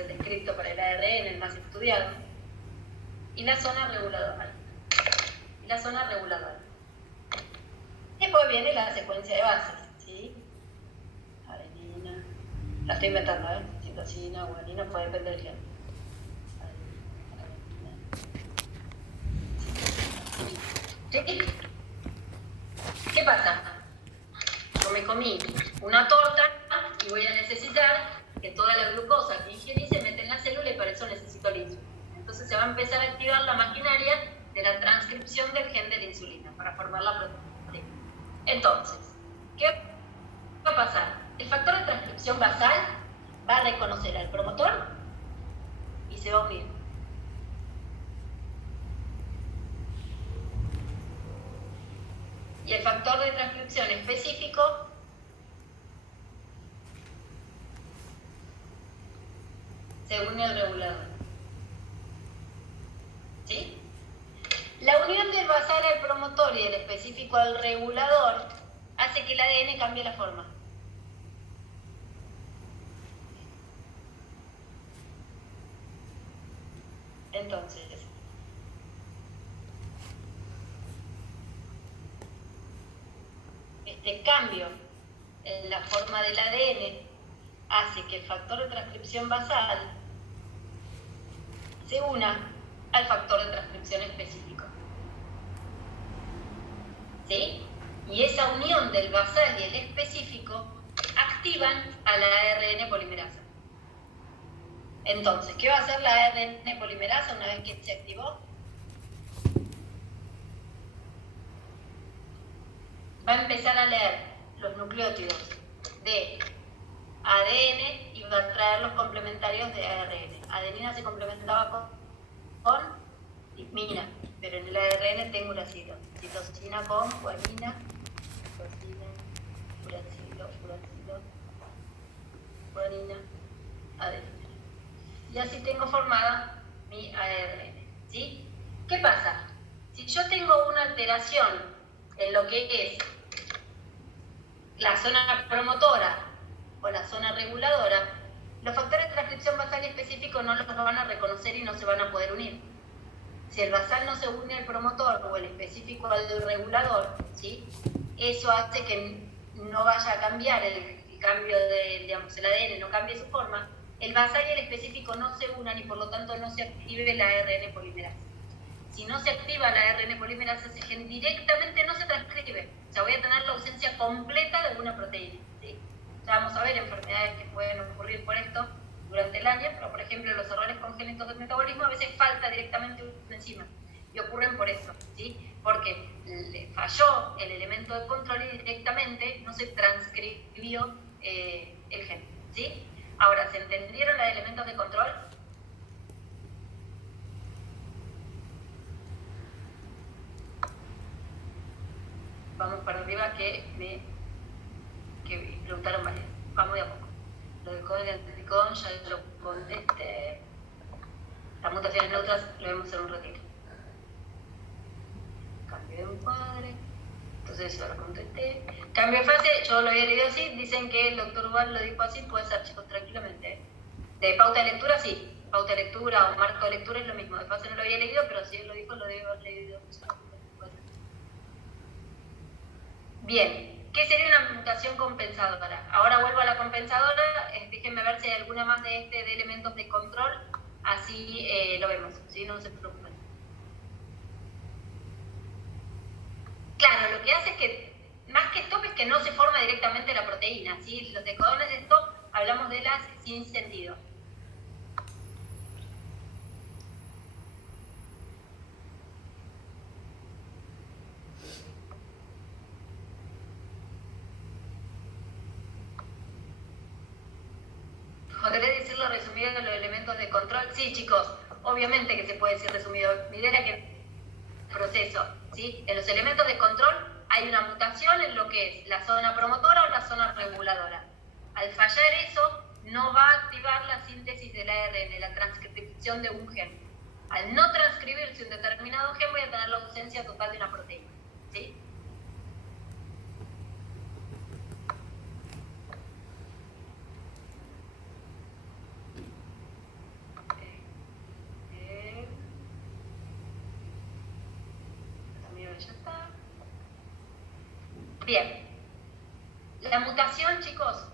el descrito para el ARN, el más estudiado, y la zona reguladora. Después viene la secuencia de bases, ¿sí? Adenina, la estoy inventando, citosina, guanina, puede depender del gen. ¿Sí? ¿Qué pasa? Yo me comí una torta y voy a necesitar que toda la glucosa que ingerí se meta en la célula y para eso necesito la insulina. Entonces se va a empezar a activar la maquinaria de la transcripción del gen de la insulina para formar la proteína. Entonces, ¿qué va a pasar? El factor de transcripción basal va a reconocer al promotor y se va a unir. Y el factor de transcripción específico se une al regulador. ¿Sí? La unión del basal al promotor y del específico al regulador hace que el ADN cambie la forma. Entonces, este cambio en la forma del ADN hace que el factor de transcripción basal se una al factor de transcripción específico. ¿Sí? Y esa unión del basal y el específico activan a la ARN polimerasa. Entonces, ¿qué va a hacer la ARN polimerasa una vez que se activó? Va a empezar a leer los nucleótidos de ADN y va a traer los complementarios de ARN. Adenina se complementaba con timina, pero en el ARN tengo uracilo. Citosina con guanina, uracilo, guanina, adenina. Y así tengo formada mi ARN. ¿Sí? ¿Qué pasa? Si yo tengo una alteración en lo que es la zona promotora o la zona reguladora, los factores de transcripción basal y específico no los van a reconocer y no se van a poder unir. Si el basal no se une al promotor o el específico al regulador, ¿sí? Eso hace que no vaya a cambiar el cambio de, digamos, el ADN no cambie su forma, el basal y el específico no se unan y por lo tanto no se active la ARN polimerasa. Si no se activa la ARN polimerasa, ese gen directamente no se transcribe. O sea, voy a tener la ausencia completa de una proteína. ¿Sí? Ya vamos a ver enfermedades que pueden ocurrir por esto durante el año, pero por ejemplo los errores congénitos del metabolismo a veces falta directamente una enzima y ocurren por eso, ¿sí? Porque le falló el elemento de control y directamente no se transcribió el gen, ¿sí? Ahora, ¿se entendieron los elementos de control? Vamos para arriba que preguntaron varias. Vamos de a poco. Lo del código anticon ya lo contesté. Las mutaciones neutras lo vemos en un ratito. Cambio de encuadre. Entonces yo lo contesté. Cambio de fase, yo lo había leído así. Dicen que el doctor Ubar lo dijo así. Puede ser, chicos, tranquilamente. De pauta de lectura, sí. Pauta de lectura o marco de lectura es lo mismo. De fase no lo había leído, pero si él lo dijo, lo debe haber leído. Bien, ¿qué sería una mutación compensadora? Ahora vuelvo a la compensadora, déjenme ver si hay alguna más de elementos de control, así lo vemos, ¿sí? No se preocupen. Claro, lo que hace es que, más que stop, es que no se forma directamente la proteína, ¿sí? Los decodones de stop hablamos de las sin sentido. ¿Podré decirlo resumido de los elementos de control? Sí, chicos, obviamente que se puede decir resumido. Mi idea era que proceso, ¿sí? En los elementos de control hay una mutación en lo que es la zona promotora o la zona reguladora. Al fallar eso, no va a activar la síntesis del ARN, la transcripción de un gen. Al no transcribirse un determinado gen, voy a tener la ausencia total de una proteína, ¿sí? Bien, la mutación, chicos,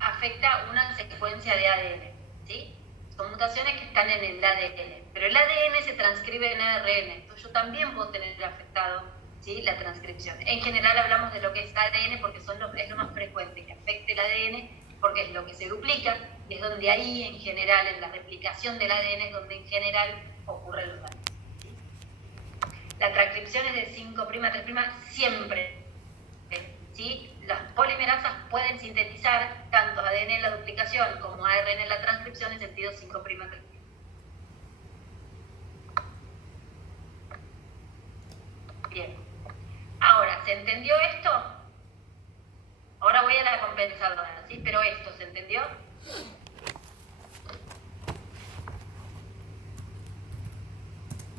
afecta una secuencia de ADN, ¿sí? Son mutaciones que están en el ADN, pero el ADN se transcribe en ARN, entonces yo también puedo tener afectado, ¿sí?, la transcripción. En general hablamos de lo que es ADN porque es lo más frecuente, que afecte el ADN porque es lo que se duplica y es donde ahí en general, en la replicación del ADN es donde en general ocurren los daños, ¿sí? La transcripción es de 5', 3', siempre, ¿sí? Las polimerasas pueden sintetizar tanto ADN en la duplicación como ARN en la transcripción en sentido 5', 3'. Bien. Ahora, ¿se entendió esto? Ahora voy a la compensadora, ¿sí? Pero esto, ¿se entendió?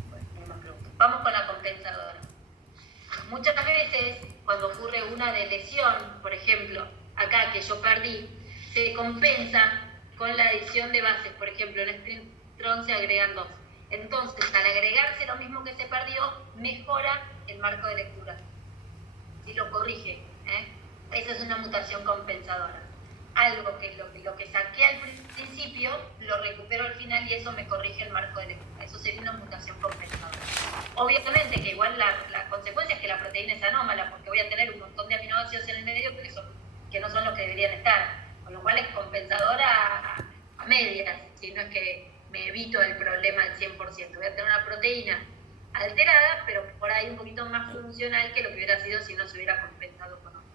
Bueno, no más preguntas. Vamos con la compensadora. Muchas veces, cuando ocurre una lesión, por ejemplo, acá que yo perdí, se compensa con la adición de bases. Por ejemplo, en Sprintron se agregan 2. Entonces, al agregarse lo mismo que se perdió, mejora el marco de lectura. ¿Sí? Lo corrige. Esa es una mutación compensadora. Algo que lo que saqué al principio, lo recupero al final y eso me corrige el marco de lectura. Eso sería una mutación compensadora. Obviamente que igual la consecuencia es que la proteína es anómala, porque voy a tener un montón de aminoácidos en el medio que no son los que deberían estar, con lo cual es compensadora a medias, si no es que me evito el problema al 100%. Voy a tener una proteína alterada, pero por ahí un poquito más funcional que lo que hubiera sido si no se hubiera compensado con otro.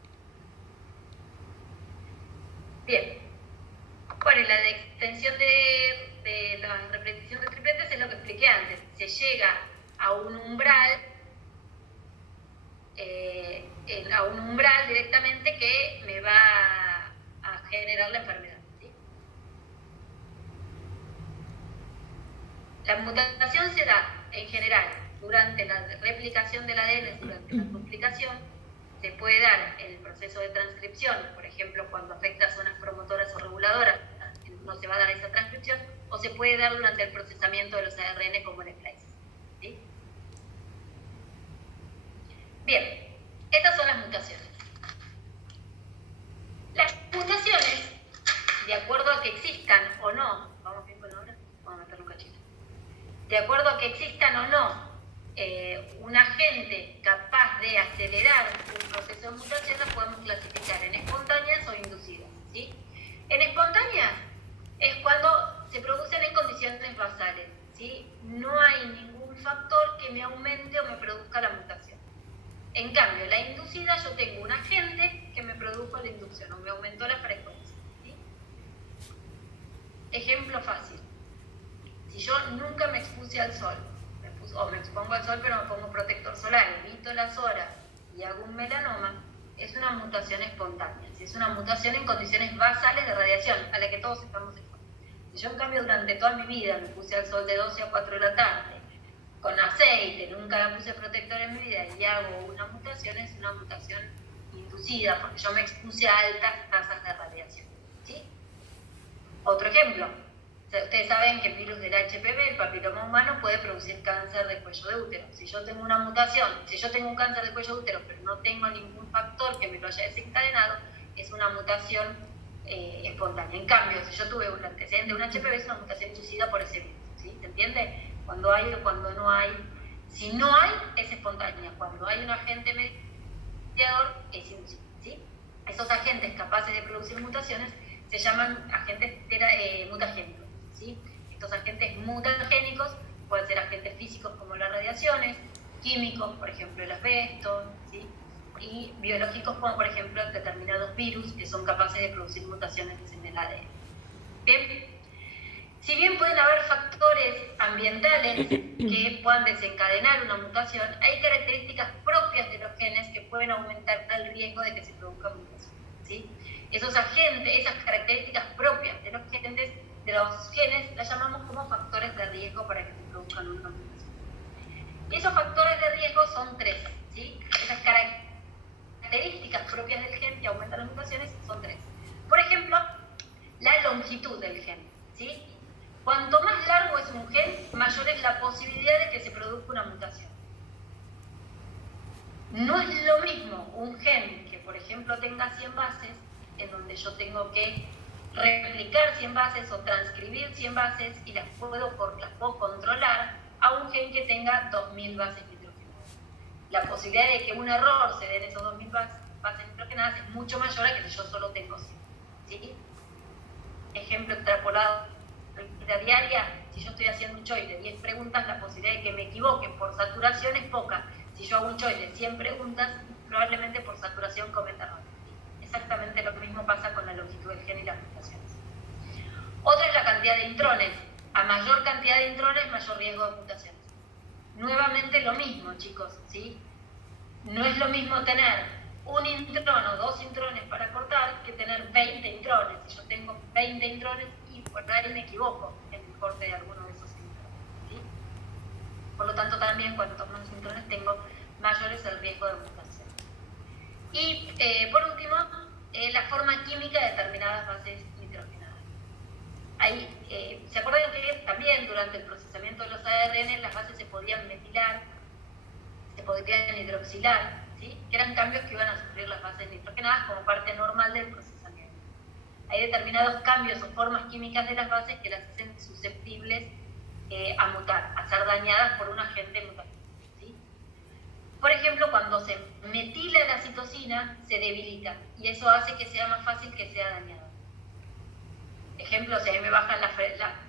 Bien. Bueno, y la de extensión de la repetición de tripletes es lo que expliqué antes. Se llega a un umbral, directamente que me va a generar la enfermedad, ¿sí? La mutación se da en general durante la replicación del ADN, durante la duplicación. Se puede dar en el proceso de transcripción, por ejemplo, cuando afecta a zonas promotoras o reguladoras, no se va a dar esa transcripción, o se puede dar durante el procesamiento de los ARN como el splice, ¿sí? Bien, estas son las mutaciones. Las mutaciones, de acuerdo a que existan o no, ¿vamos bien con la hora? Vamos a meterle un cachito. De acuerdo a que existan o no un agente capaz de acelerar un proceso de mutación, las podemos clasificar en espontáneas o inducidas, ¿sí? En espontáneas es cuando se producen en condiciones basales, ¿sí? No hay ningún factor que me aumente o me produzca la mutación. En cambio, la inducida, yo tengo un agente que me produjo la inducción o me aumentó la frecuencia, ¿sí? Ejemplo fácil. Si yo nunca me expuse al sol, o me expongo al sol pero me pongo protector solar, evito las horas y hago un melanoma, es una mutación espontánea. Es una mutación en condiciones basales de radiación, a la que todos estamos expuestos. Si yo en cambio durante toda mi vida me puse al sol de 12 a 4 de la tarde, con aceite, nunca me puse protector en mi vida y hago una mutación, es una mutación inducida, porque yo me expuse a altas tasas de radiación, ¿sí? Otro ejemplo. Ustedes saben que el virus del HPV, el papiloma humano, puede producir cáncer de cuello de útero. Si yo tengo una mutación, si yo tengo un cáncer de cuello de útero, pero no tengo ningún factor que me lo haya desencadenado, es una mutación espontánea. En cambio, si yo tuve un antecedente de un HPV, es una mutación inducida por ese virus, ¿sí? ¿Se entiende? Cuando hay o cuando no hay. Si no hay, es espontánea. Cuando hay un agente mediador, es inducida, ¿sí? Esos agentes capaces de producir mutaciones se llaman agentes mutagénicos, ¿sí? Estos agentes mutagénicos pueden ser agentes físicos como las radiaciones, químicos, por ejemplo el asbesto, ¿sí? Y biológicos como por ejemplo determinados virus que son capaces de producir mutaciones en el ADN. Bien, si bien pueden haber factores ambientales que puedan desencadenar una mutación, hay características propias de los genes que pueden aumentar el riesgo de que se produzca mutación, ¿sí? Esos agentes, esas características propias de los genes las llamamos como factores de riesgo para que se produzcan una mutación. Y esos factores de riesgo son 3, ¿sí? Esas características propias del gen que aumentan las mutaciones son 3. Por ejemplo, la longitud del gen, ¿sí? Cuanto más largo es un gen, mayor es la posibilidad de que se produzca una mutación. No es lo mismo un gen ejemplo, tenga 100 bases, en donde yo tengo que replicar 100 bases o transcribir 100 bases y las puedo controlar a un gen que tenga 2000 bases nitrogenadas. La posibilidad de que un error se dé en esos 2000 bases nitrogenadas es mucho mayor a que si yo solo tengo 100. ¿Sí? Ejemplo extrapolado a la vida diaria, si yo estoy haciendo un choice de 10 preguntas, la posibilidad de que me equivoque por saturación es poca. Si yo hago un choice de 100 preguntas, probablemente por saturación cometa errores. Exactamente lo mismo pasa con la longitud del gen y las mutaciones. Otra es la cantidad de intrones. A mayor cantidad de intrones, mayor riesgo de mutaciones. Nuevamente lo mismo, chicos, ¿sí? No es lo mismo tener un intrón o 2 intrones para cortar que tener 20 intrones. Si yo tengo 20 intrones y por ahí me equivoco en el corte de alguno de esos intrones, ¿sí? Por lo tanto, también cuanto más intrones tengo, mayor es el riesgo de mutación. Y por último, la forma química de determinadas bases nitrogenadas. Ahí, ¿se acuerdan que también durante el procesamiento de los ARN las bases se podían metilar, se podrían hidroxilar, ¿sí? Que eran cambios que iban a sufrir las bases nitrogenadas como parte normal del procesamiento? Hay determinados cambios o formas químicas de las bases que las hacen susceptibles a mutar, a ser dañadas por un agente mutagénico. ¿Sí? Por ejemplo, cuando se metila la citosina, se debilita y eso hace que sea más fácil que sea dañada. Ejemplo, si a mí me bajan las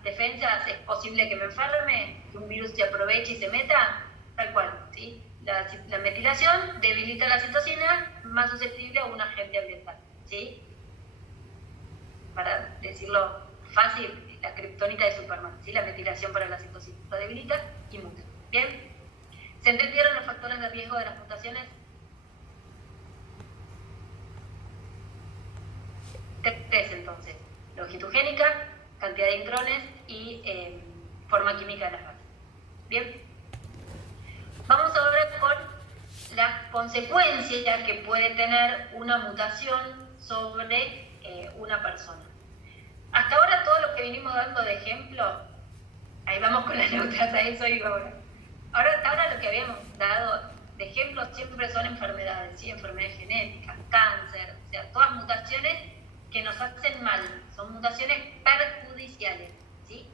defensas, es posible que me enferme, que un virus se aproveche y se meta, tal cual, ¿sí? La metilación debilita la citosina, más susceptible a un agente ambiental, ¿sí? Para decirlo fácil, la kriptonita de Superman, ¿sí? La metilación para la citosina, lo debilita y muta. ¿Bien? ¿Se entendieron los factores de riesgo de las mutaciones? Tres entonces: longitud génica, cantidad de intrones y forma química de las bases. Bien, vamos ahora con las consecuencias que puede tener una mutación sobre una persona. Hasta ahora todo lo que vinimos dando de ejemplo, ahí vamos con las neutras, a eso iba ahora. Hasta ahora lo que habíamos dado de ejemplo siempre son enfermedades, ¿sí? Enfermedades genéticas, cáncer, o sea, todas mutaciones que nos hacen mal, son mutaciones perjudiciales, ¿sí?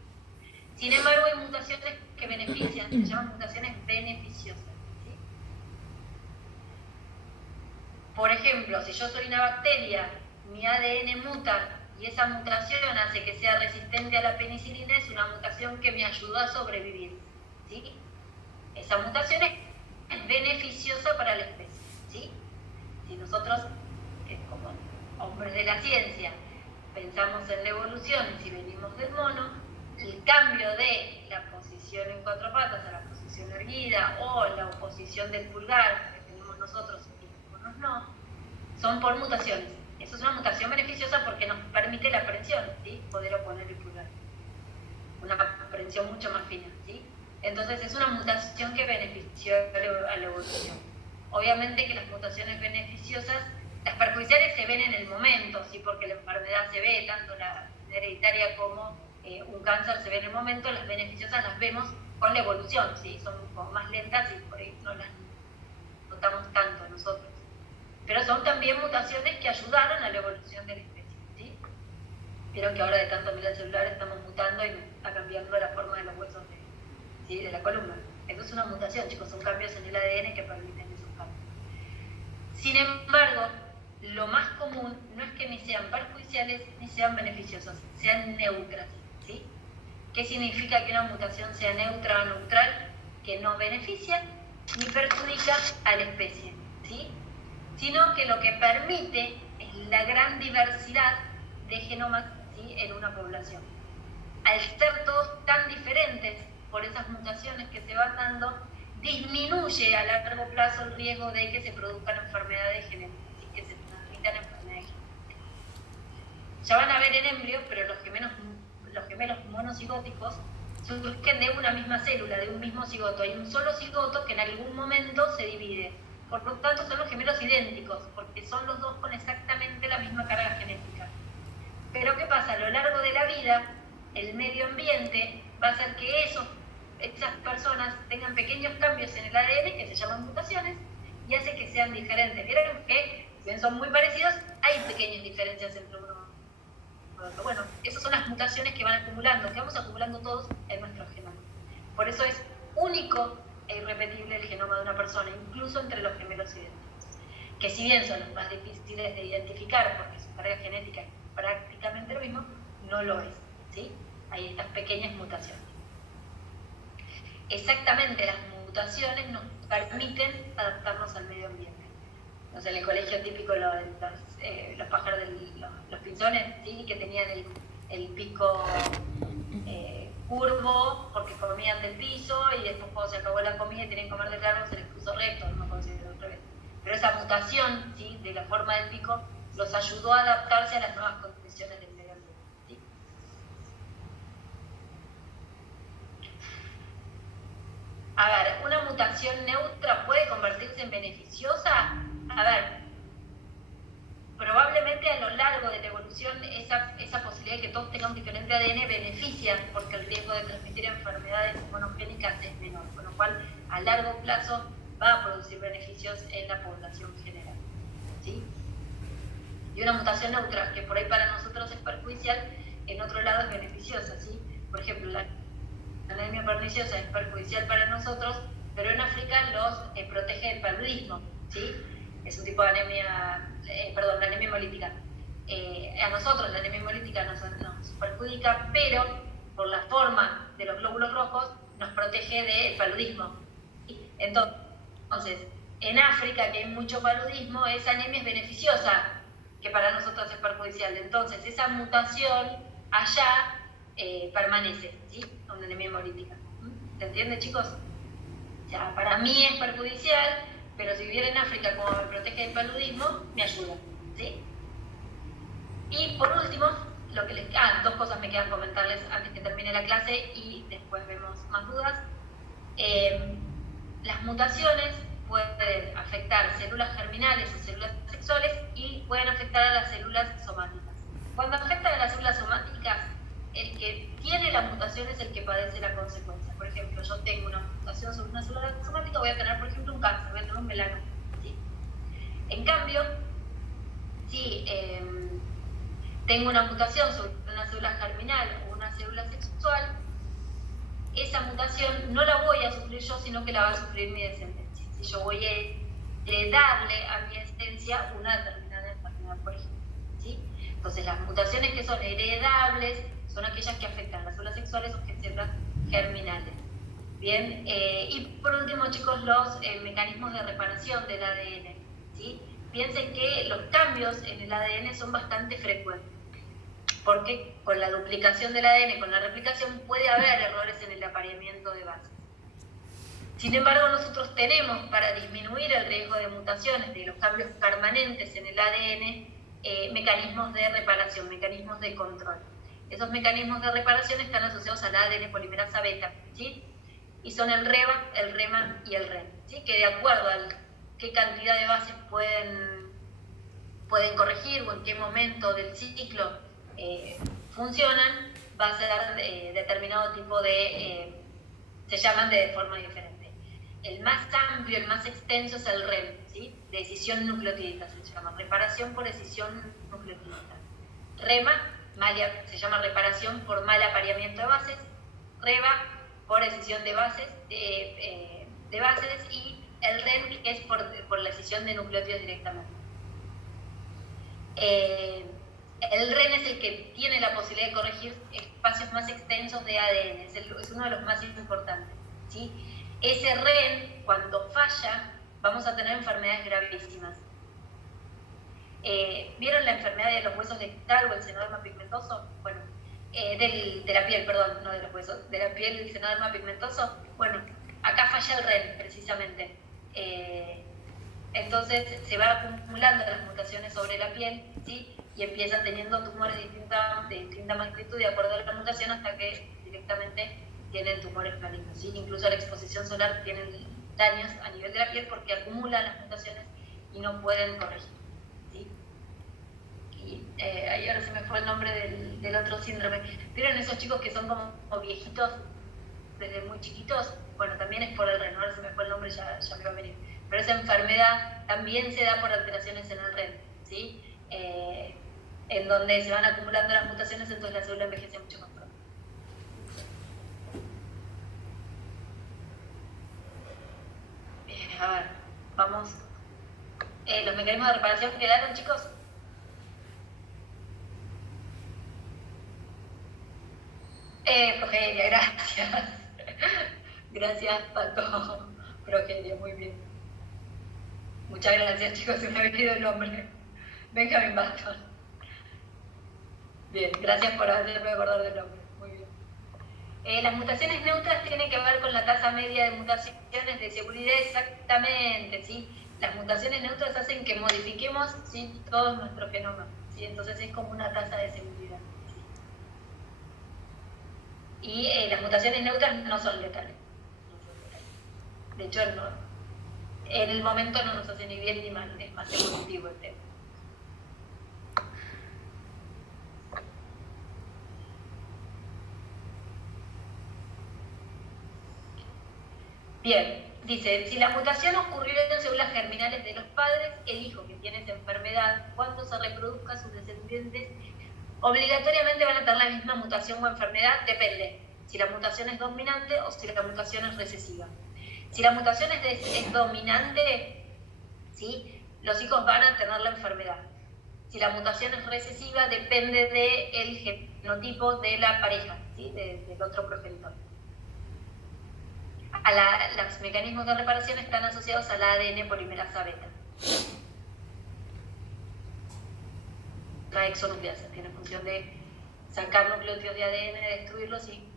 Sin embargo, hay mutaciones que benefician, se llaman mutaciones beneficiosas, ¿sí? Por ejemplo, si yo soy una bacteria, mi ADN muta y esa mutación hace que sea resistente a la penicilina, es una mutación que me ayudó a sobrevivir, ¿sí? Esa mutación es beneficiosa para la especie, ¿sí? Si nosotros, como hombres de la ciencia, pensamos en la evolución y si venimos del mono, el cambio de la posición en 4 patas a la posición erguida o la oposición del pulgar que tenemos nosotros y los monos no, son por mutaciones. Eso es una mutación beneficiosa porque nos permite la prensión, ¿sí? Poder oponer el pulgar. Una prensión mucho más fina, ¿sí? Entonces es una mutación que benefició a la evolución. Obviamente que las mutaciones beneficiosas, las perjudiciales se ven en el momento, ¿sí? Porque la enfermedad se ve, tanto la hereditaria como un cáncer se ve en el momento, las beneficiosas las vemos con la evolución, ¿sí? Son como más lentas y por ahí no las notamos tanto nosotros. Pero son también mutaciones que ayudaron a la evolución de la especie, ¿sí? Vieron que ahora de tanto mirar el celular estamos mutando y está cambiando la forma de los huesos de la columna. Eso es una mutación, chicos, son cambios en el ADN que permiten esos cambios. Sin embargo, lo más común no es que ni sean perjudiciales ni sean beneficiosas, sean neutras, ¿sí? ¿Qué significa que una mutación sea neutra o neutral? Que no beneficia ni perjudica a la especie, ¿sí? Sino que lo que permite es la gran diversidad de genomas, ¿sí? En una población. Al ser todos tan diferentes por esas mutaciones que se van dando, disminuye a largo plazo el riesgo de que se produzcan enfermedades genéticas, ¿sí? Que se transmitan enfermedades genéticas. Ya van a ver en embrios, pero los gemelos monocigóticos surgen de una misma célula, de un mismo cigoto. Hay un solo cigoto que en algún momento se divide. Por lo tanto, son los gemelos idénticos, porque son los dos con exactamente la misma carga genética. Pero ¿qué pasa? A lo largo de la vida, el medio ambiente va a hacer que esas personas tengan pequeños cambios en el ADN, que se llaman mutaciones, y hace que sean diferentes. Vieron que Si bien son muy parecidos, hay pequeñas diferencias entre uno y otro. Bueno, esas son las mutaciones que van acumulando, que vamos acumulando todos en nuestro genoma. Por eso es único e irrepetible el genoma de una persona, incluso entre los gemelos idénticos, que si bien son los más difíciles de identificar porque su carga genética es prácticamente lo mismo, no lo es, ¿sí? Hay estas pequeñas mutaciones. Exactamente, las mutaciones nos permiten adaptarnos al medio ambiente. No sé, en el colegio típico los pájaros, los pinzones, ¿sí? Que tenían el pico curvo porque comían del piso y después cuando se acabó la comida y tenían que comer del árbol se les puso recto, no considero al revés. Pero esa mutación, ¿sí? De la forma del pico los ayudó a adaptarse a las nuevas condiciones del medio ambiente, ¿sí? A ver, ¿una mutación neutra puede convertirse en beneficiosa? A ver, probablemente a lo largo de la evolución esa posibilidad de que todos tengan diferente ADN beneficia porque el riesgo de transmitir enfermedades monogénicas es menor, con lo cual a largo plazo va a producir beneficios en la población general, ¿sí? Y una mutación neutra que por ahí para nosotros es perjudicial, en otro lado es beneficiosa, ¿sí? Por ejemplo, la anemia perniciosa es perjudicial para nosotros, pero en África los protege del paludismo, ¿sí? Es un tipo de anemia, la anemia hemolítica. A nosotros la anemia hemolítica nos perjudica, pero por la forma de los glóbulos rojos nos protege del paludismo. Entonces, en África, que hay mucho paludismo, esa anemia es beneficiosa, que para nosotros es perjudicial. Entonces, esa mutación allá permanece, ¿sí? Una anemia hemolítica. ¿Se entiende, chicos? O sea, para mí es perjudicial, pero si viviera en África como me protege del paludismo, me ayuda, ¿sí? Y por último, dos cosas me quedan comentarles antes que termine la clase y después vemos más dudas. Las mutaciones pueden afectar células germinales o células sexuales y pueden afectar a las células somáticas. Cuando afectan a las células somáticas, el que tiene la mutación es el que padece la consecuencia. Por ejemplo, yo tengo una mutación sobre una célula somática, voy a tener, por ejemplo, un cáncer, voy a tener un melanoma, ¿sí? En cambio, si tengo una mutación sobre una célula germinal o una célula sexual, esa mutación no la voy a sufrir yo, sino que la va a sufrir mi descendencia. Si yo voy a heredarle a mi descendencia una determinada enfermedad, por ejemplo, ¿sí? Entonces, las mutaciones que son heredables son aquellas que afectan las células sexuales o células germinales. Bien, y por último, chicos, los mecanismos de reparación del ADN, ¿sí? Piensen que los cambios en el ADN son bastante frecuentes, porque con la duplicación del ADN, con la replicación, puede haber errores en el apareamiento de bases. Sin embargo, nosotros tenemos, para disminuir el riesgo de mutaciones, de los cambios permanentes en el ADN, mecanismos de reparación, mecanismos de control. Esos mecanismos de reparación están asociados al ADN polimerasa beta, ¿sí? Y son el REMA y el REM, ¿sí? Que de acuerdo a qué cantidad de bases pueden corregir o en qué momento del ciclo funcionan, va a ser determinado tipo de... se llaman de forma diferente. El más amplio, el más extenso es el REM, ¿sí? De escisión nucleotídica, se llama reparación por escisión nucleotídica. REMA se llama reparación por mal apareamiento de bases, REBA por escisión de bases, y el REM es por la escisión de nucleótidos directamente. El REN es el que tiene la posibilidad de corregir espacios más extensos de ADN, es uno de los más importantes, ¿sí? Ese REN, cuando falla, vamos a tener enfermedades gravísimas. ¿Vieron la enfermedad de los huesos de cristal o el senoderma pigmentoso? Bueno, de la piel, perdón, no de los huesos, de la piel del senoderma pigmentoso. Bueno, acá falla el REN, precisamente. Entonces se va acumulando las mutaciones sobre la piel, ¿sí? Y empiezan teniendo tumores de distinta magnitud de acuerdo a la mutación hasta que directamente tienen tumores malignos, ¿sí? Incluso la exposición solar tiene daños a nivel de la piel porque acumulan las mutaciones y no pueden corregir, ¿sí? Y ahí ahora se me fue el nombre del otro síndrome. ¿Vieron esos chicos que son como viejitos desde muy chiquitos? Bueno, también es por el REN, ahora se me fue el nombre, ya me va a venir. pero esa enfermedad también se da por alteraciones en el REM, ¿sí? En donde se van acumulando las mutaciones, entonces la célula envejece mucho más pronto. A ver, vamos. ¿Los mecanismos de reparación quedaron, chicos? Progeria, gracias. Gracias, Pato. Progeria, muy bien. Muchas gracias, chicos, se me ha venido el nombre. Benjamin Button. Bien, gracias por hacerme acordar del nombre. Muy bien. Las mutaciones neutras tienen que ver con la tasa media de mutaciones de seguridad, exactamente, ¿sí? Las mutaciones neutras hacen que modifiquemos, ¿sí?, todo nuestro genoma, ¿sí? Entonces es como una tasa de seguridad, ¿sí? Y las mutaciones neutras no son letales. De hecho, no, en el momento no nos hace ni bien ni mal, es más evolutivo el tema. Bien, dice, si la mutación ocurrió en células germinales de los padres, el hijo que tiene esa enfermedad, cuando se reproduzca sus descendientes, obligatoriamente van a tener la misma mutación o enfermedad, depende si la mutación es dominante o si la mutación es recesiva. Si la mutación es dominante, ¿sí?, los hijos van a tener la enfermedad. Si la mutación es recesiva, depende del genotipo de la pareja, ¿sí?, del otro progenitor. Los mecanismos de reparación están asociados al ADN polimerasa beta. La exonucleasa tiene función de sacar nucleótidos de ADN, destruirlos y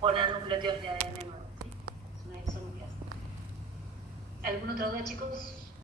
poner nucleótidos de ADN nuevos, ¿sí? Es una exonucleasa. ¿Alguna otra duda, chicos?